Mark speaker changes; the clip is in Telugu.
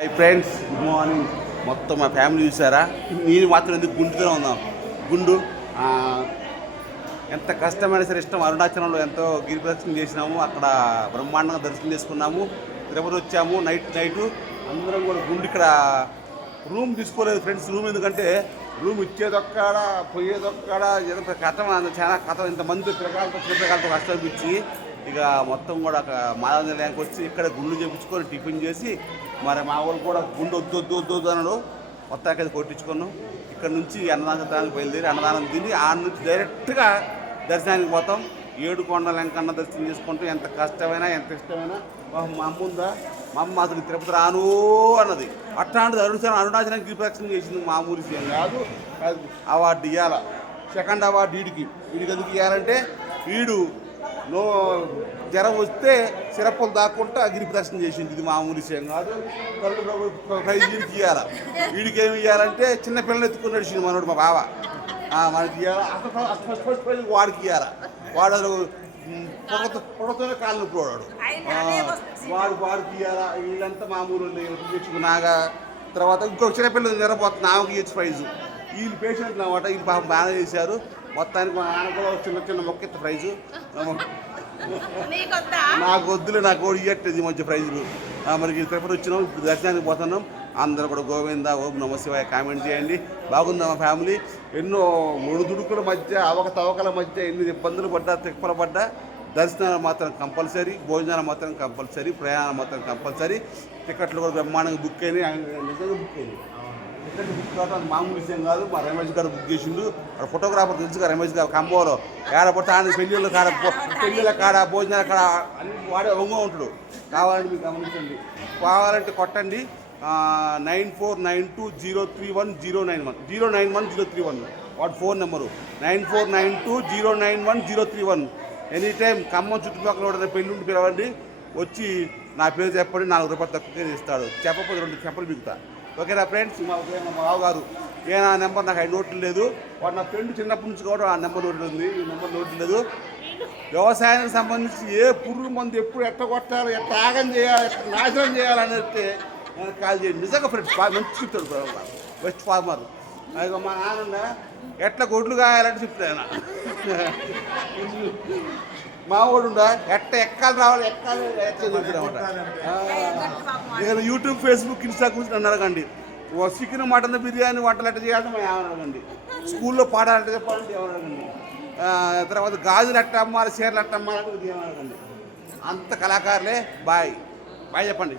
Speaker 1: హాయ్ ఫ్రెండ్స్ గుడ్ మార్నింగ్ మొత్తం మా ఫ్యామిలీ చూసారా? నేను మాత్రం ఎందుకు గుండుతూనే ఉన్నాం గుండు? ఎంత కష్టమైన సరే ఇష్టం అరుణాచలంలో ఎంతో గిరి ప్రదక్షిణ చేసినాము. అక్కడ బ్రహ్మాండంగా దర్శనం చేసుకున్నాము. తిరుపతి వచ్చాము. నైట్ నైట్ అందరం కూడా గుండు ఇక్కడ రూమ్ తీసుకోలేదు ఫ్రెండ్స్ రూమ్ ఎందుకంటే రూమ్ ఇచ్చేదొక్కడ పోయేదొక్కడ ఏదో కథ చాలా కథ. ఇంతమంది పిల్లకాలతో చిన్న కష్టం అనిపించి ఇక మొత్తం కూడా ఒక మాధవ నిలయానికి వచ్చి ఇక్కడ గుండు చేపించుకొని టిఫిన్ చేసి మరి మా వాళ్ళు కూడా గుండు వద్దు వద్దు వద్దు వద్దు అన్నాడు. మొత్తానికి అది కొట్టించుకున్నాం. ఇక్కడ నుంచి అన్నదానానికి బయలుదేరి అన్నదానం తిని ఆ నుంచి డైరెక్ట్గా దర్శనానికి పోతాం. ఏడు కొండల వెంకన్న దర్శనం చేసుకుంటూ. ఎంత కష్టమైనా ఎంత ఇష్టమైనా. మా అమ్మ ఉందా? మా అమ్మ అసలు తిరుపతి రాను అన్నది. అట్లాంటిది అరుణాచలం అరుణాచలం గిరిప్రదక్షిణ చేసింది మామూలు విషయం కాదు. అవార్డు ఇవ్వాల సెకండ్ అవార్డు వీడికి వీడికి ఎందుకు ఇవ్వాలంటే వీడు నో జ్వరం వస్తే సిరప్పులు దాక్కుంటా గిరి ప్రదర్శన చేసింది ఇది మామూలు విషయం కాదు. ప్రైజ్ వీడికి ఇవ్వాలా వీడికి ఏమి ఇవ్వాలంటే చిన్న పిల్లలు ఎత్తుకుని నడిచింది మనోడు మా బావ. మనకి ఇవ్వాలా ఫస్ట్ ఫస్ట్ ప్రైజ్ వాడికి ఇవ్వాలా వాడు పొగతో పొగతోనే కాళ్ళు నొప్పుకోడాడు వాడు వాడికి ఇవ్వాలా వీళ్ళంతా మామూలు తెచ్చుకున్నాగా తర్వాత ఇంకొక చిన్నపిల్లలు నిరపోతుంది ఆమెకి ఇచ్చి ప్రైజు. వీళ్ళు పేషెంట్ అనమాట వీళ్ళు పాపం బాగా చేశారు. మొత్తానికి మా నాన్న కూడా చిన్న చిన్న మొక్కెత్త ప్రైజు నాకు వద్దులే నాకు ఇవ్వట్లేదు ఈ మధ్య ప్రైజులు మరి తిరుపతి వచ్చినాం ఇప్పుడు దర్శనానికి పోతున్నాం. అందరూ కూడా గోవింద ఓం నమ శివాయ కామెంట్ చేయండి. బాగుందా మా ఫ్యామిలీ ఎన్నో ఒడిదుడుకుల మధ్య అవకతవకల మధ్య ఎన్ని ఇబ్బందులు పడ్డా తిప్పలు పడ్డా దర్శనాలు మాత్రం కంపల్సరీ భోజనాలు మాత్రం కంపల్సరీ ప్రయాణాలు మాత్రం కంపల్సరీ. టికెట్లు కూడా బ్రహ్మాండంగా బుక్ అయినాయి. నిజంగా బుక్ అయినాయి. టికెట్ బుక్ కావడం మామూలు విషయం కాదు. మా రమేష్ గారు బుక్ చేసిండు. అక్కడ ఫోటోగ్రాఫర్ తెలుసు కదా రమేష్ గారు కంబోలో. ఏడపడితే ఆయన పెళ్ళిళ్ళ కాడ పెళ్ళిళ్ళ కాడ భోజనాల కాడ అన్ని వాడే ఒంగో ఉంటాడు. కావాలంటే మీరు గమనించండి. కావాలంటే కొట్టండి. Nine four nine two zero three one zero nine one. Zero nine one zero three one. వాటి phone number. Nine four nine two zero nine one zero three one. Any time Khammam చుట్టుపక్కల ఉన్న పెళ్ళి ఉండి పిలవండి. వచ్చి నా పేరు చెప్పండి నాలుగు రూపాయలు తక్కువగా ఇస్తాడు. చెప్పకపోతే రెండు చెప్పలు మిగుతా. ఓకేనా ఫ్రెండ్స్? మా మా బావ ఏ నా నెంబర్ నాకు ఐదు నోట్లు లేదు. వాడు నా ఫ్రెండ్ చిన్నప్పటి నుంచి కూడా ఆ నెంబర్ నోట్లు ఉంది ఈ నెంబర్ నోట్లు లేదు. వ్యవసాయానికి సంబంధించి ఏ పురుగు మందు ఎప్పుడు ఎట్ట కొట్టాలి ఎట్ట ఆగం చేయాలి ఎట్ట నాశనం చేయాలని నేను కాల్ చేయండి నిజంగా ఫ్రెండ్స్ బాగా మంచి చెప్తాడు బెస్ట్ ఫార్మర్ అది మా నాన్న ఎట్లా గొడ్లు కాయాలంటే చెప్తాను మా వాడు ఉండా ఎట్ట ఎక్కాలి రావాలి ఎక్కాలి ఎట్లా ఇక యూట్యూబ్ ఫేస్బుక్ ఇన్స్టా గురించి నన్ను అడగండి. ఓ చికెన్ మటన్ బిర్యానీ వంటలు ఎట్ట చేయాలంటే మేము ఏమని అడగండి. స్కూల్లో పాఠాలు ఎట్ట చెప్పాలంటే ఏమని అడగండి. తర్వాత గాజులు ఎట్ట అమ్మాలి చీరలు ఎట్ట ఏమని అడగండి. అంత కళాకారులే. బాయ్. బాయ్ చెప్పండి.